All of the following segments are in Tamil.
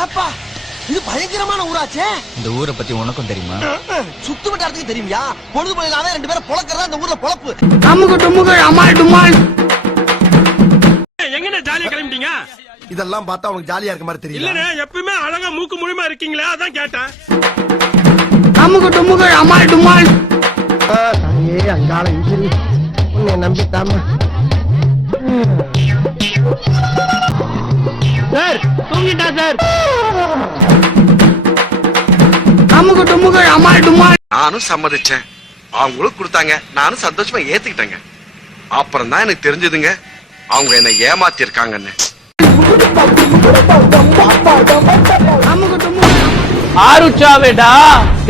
ஏப்பா இது பயங்கரமான ஊராச்சே. இந்த ஊரை பத்தி உனக்கும் தெரியுமா? சுத்து வட்டாரத்துக்கு தெரியுமா? பொழுது போயிடாம ரெண்டு பேரும் பொளக்கறதா இந்த ஊர்ல பொளப்பு. அமுகு டுமுகு அமால் டுமால். எங்கண்ணே ஜாலியா கிளம்பிட்டீங்க? இதெல்லாம் பார்த்தா உங்களுக்கு ஜாலியா இருக்க மாதிரி தெரியல. இல்லண்ணே எப்பவுமே அழகா மூக்கு முழுமா இருக்கீங்களா, அதான் கேட்டேன். அமுகு டுமுகு அமால் டுமால். ஏ அங்காள இன்ஜினி உன்னை நம்பிட்டாமா. சார் தூங்கிட்டா சார். அமுகு டுமுகு அமால் டுமால். நானும் சம்மதிச்சேன், அவங்களும் கொடுத்தாங்க, நானும் சந்தோஷமா ஏத்துக்கிட்டேங்க. அப்புறம் தான் எனக்கு தெரிஞ்சதுங்க அவங்க என்ன ஏமாத்தி இருக்காங்கன்னு. அமுகு டுமுகு Arucha Veda,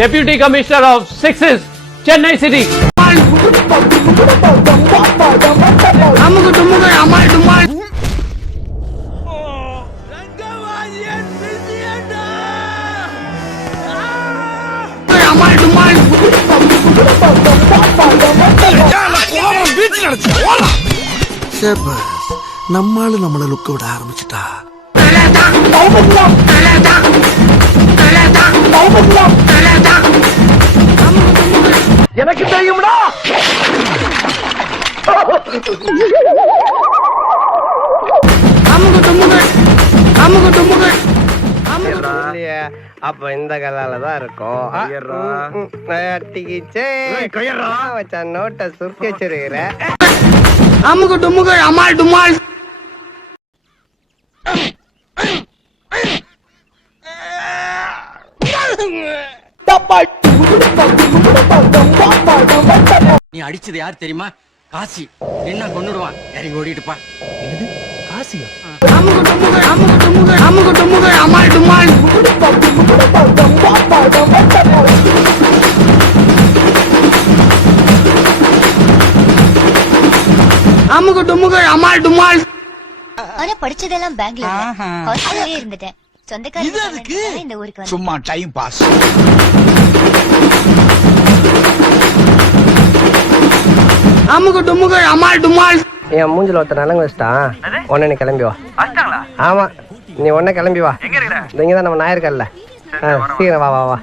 Deputy Commissioner of Sixes, Chennai City. அமுகு டுமுகு அமால் டுமால். அமால் டுமால். நம்மால நம்மள லுக்க விட ஆரம்பிச்சுட்டா. எனக்கு தெரியும்டா. அமுகு டுமுகு அமுகு டுமுகு. அப்ப இந்த கலால தான் இருக்கும். நோட்டை சுருக்கி வச்சிருக்கிற. அமுகு டுமுகு அமால் டுமால். நீ அடிச்சது யார் தெரியுமா? காசி. என்ன கொன்னுடுவான், இறங்கி ஓடிட்டுப்பா. காசியா? அமுகு டுமுகு அமுகு டுமுகு அமுகு டுமுகு அமால் டுமால். அமுகு டுமுகு அமால் டுமால். ஆனா படிச்சதெல்லாம் பெங்களூர்ல ஹாஸ்டல்லே இருந்துட்டேன். சொந்தக்காரங்க இந்த ஊருக்கு வந்து சும்மா டைம் பாஸ். அமுகு டுமுகு அமால் டுமால். என் மூஞ்சில ஒருத்தர் நலங்கு வச்சிட்டான். உடனே நீ கிளம்பி வா. ஆமா நீ உடனே கிளம்பி வா. இங்கதான் நம்ம நாயர்கல்ல. சீக்கிரம் வா வா வா.